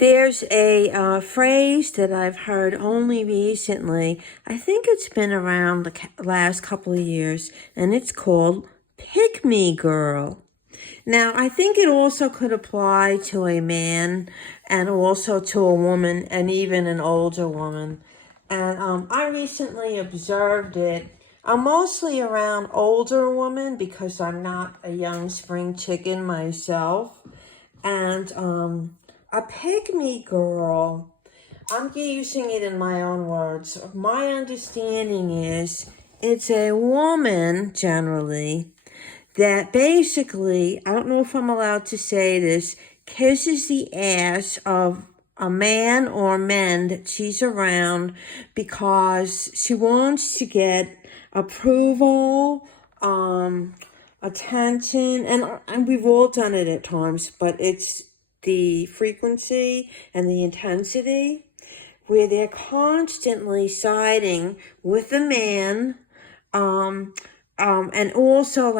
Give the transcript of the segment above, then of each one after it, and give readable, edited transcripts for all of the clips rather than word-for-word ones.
There's a phrase that I've heard only recently. I think it's been around the last couple of years, and it's called pick me girl. Now, I think it also could apply to a man and also to a woman and even an older woman. And I recently observed it. I'm mostly around older women because I'm not a young spring chicken myself. And a pick-me girl, I'm using it in my own words. My understanding is it's a woman, generally, that basically, I don't know if I'm allowed to say this, kisses the ass of a man or men that she's around because she wants to get approval, attention, and we've all done it at times, but it's the frequency and the intensity where they're constantly siding with the man, and also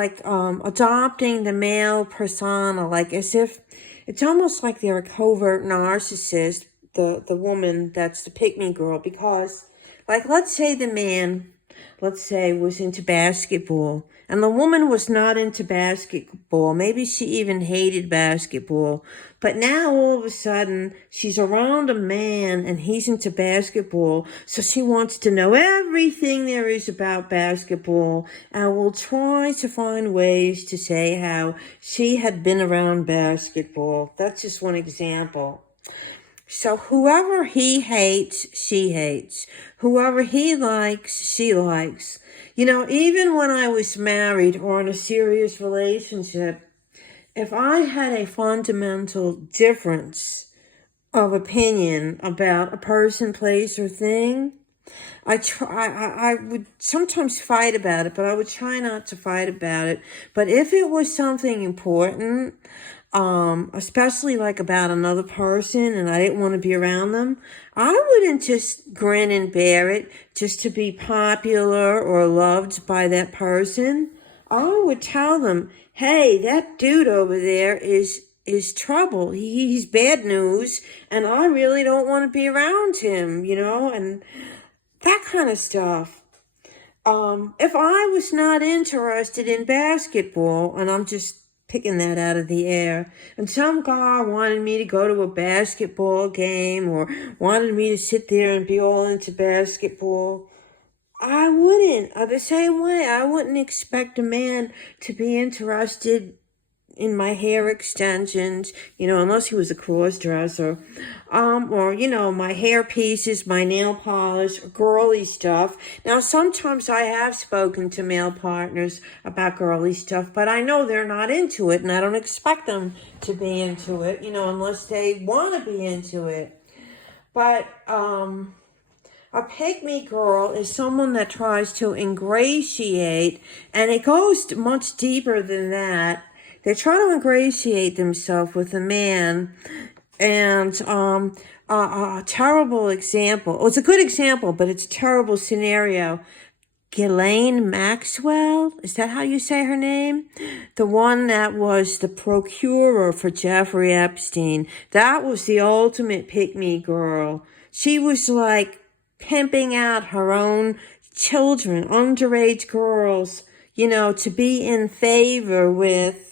adopting the male persona, like as if it's almost like they're a covert narcissist, the woman that's the pick-me girl, because let's say the man, was into basketball, and the woman was not into basketball. Maybe she even hated basketball. But now all of a sudden, she's around a man and he's into basketball. So she wants to know everything there is about basketball and will try to find ways to say how she had been around basketball. That's just one example. So whoever he hates, she hates. Whoever he likes, she likes. Even when I was married or in a serious relationship, if I had a fundamental difference of opinion about a person, place, or thing, I would sometimes fight about it, but I would try not to fight about it. But if it was something important, especially about another person and I didn't want to be around them, I wouldn't just grin and bear it just to be popular or loved by that person. I would tell them, hey, that dude over there is trouble. He's bad news, and I really don't want to be around him, and that kind of stuff. If I was not interested in basketball, and I'm just picking that out of the air, and some guy wanted me to go to a basketball game or wanted me to sit there and be all into basketball, I wouldn't. The same way, I wouldn't expect a man to be interested in my hair extensions, unless he was a cross-dresser, or, my hair pieces, my nail polish, girly stuff. Now, sometimes I have spoken to male partners about girly stuff, but I know they're not into it, and I don't expect them to be into it, unless they want to be into it. But, a pick-me girl is someone that tries to ingratiate, and it goes much deeper than that. They try to ingratiate themselves with a man, and a terrible example. Well, it's a good example, but it's a terrible scenario. Ghislaine Maxwell, is that how you say her name? The one that was the procurer for Jeffrey Epstein. That was the ultimate pick-me girl. She was pimping out her own children, underage girls, to be in favor with.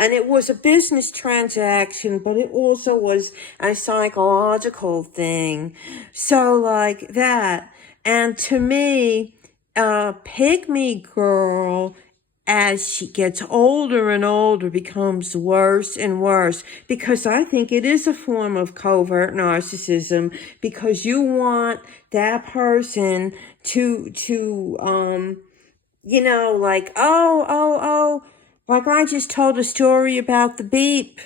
And it was a business transaction, but it also was a psychological thing. So that. And to me, pick-me girl, as she gets older and older, becomes worse and worse, because I think it is a form of covert narcissism, because you want that person to like I just told a story about the beep.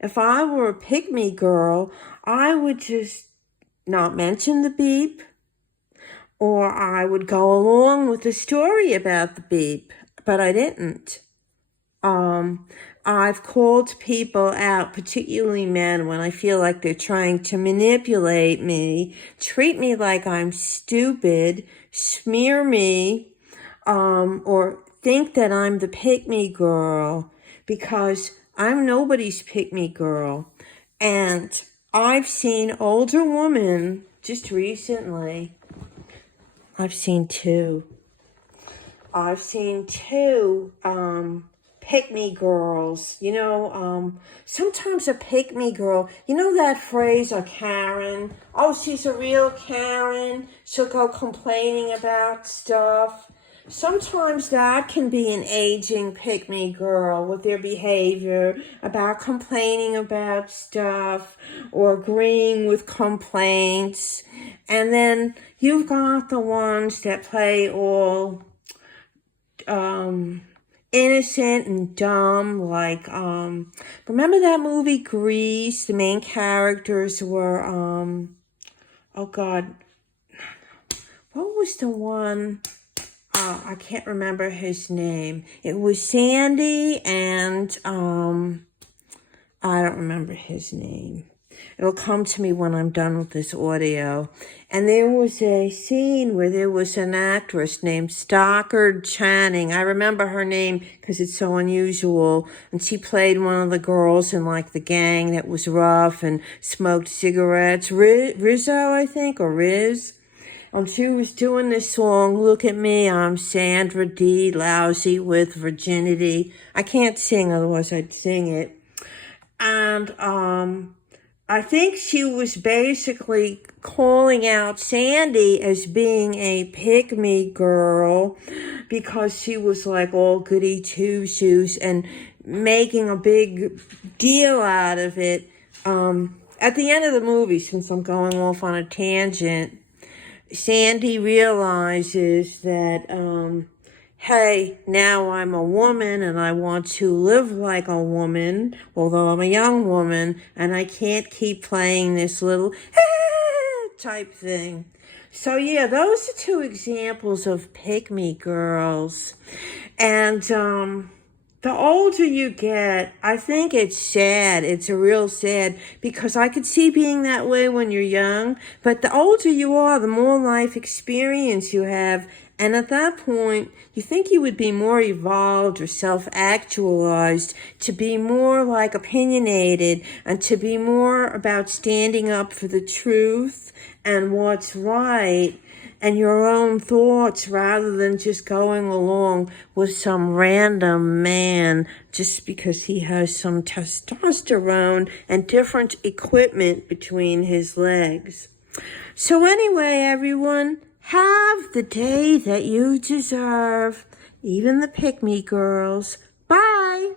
If I were a pick-me girl, I would just not mention the beep, or I would go along with the story about the beep, but I didn't. I've called people out, particularly men, when I feel like they're trying to manipulate me, treat me like I'm stupid, smear me, or think that I'm the pick-me girl, because I'm nobody's pick-me girl. And I've seen older women just recently. I've seen two. I've seen two pick-me girls. You know, sometimes a pick-me girl, you know that phrase, a Karen? Oh, she's a real Karen. She'll go complaining about stuff. Sometimes that can be an aging pick-me girl with their behavior about complaining about stuff or agreeing with complaints. And then you've got the ones that play all innocent and dumb, like remember that movie Grease? The main characters were oh god, what was the one? I can't remember his name. It was Sandy and I don't remember his name. It'll come to me when I'm done with this audio. And there was a scene where there was an actress named Stockard Channing. I remember her name because it's so unusual. And she played one of the girls in like the gang that was rough and smoked cigarettes. Rizzo, I think, or Riz. She was doing this song, Look at Me, I'm Sandra D, lousy with virginity. I can't sing, otherwise I'd sing it. And I think she was basically calling out Sandy as being a pick-me girl because she was like all goody two-shoes and making a big deal out of it. At the end of the movie, since I'm going off on a tangent, Sandy realizes that, hey, now I'm a woman and I want to live like a woman, although I'm a young woman, and I can't keep playing this little type thing. So yeah, those are two examples of pick-me girls. And the older you get, I think it's sad. It's a real sad, because I could see being that way when you're young, but the older you are, the more life experience you have. And at that point, you think you would be more evolved or self-actualized, to be more like opinionated and to be more about standing up for the truth and what's right and your own thoughts, rather than just going along with some random man just because he has some testosterone and different equipment between his legs. So anyway, everyone, have the day that you deserve, even the pick-me girls. Bye!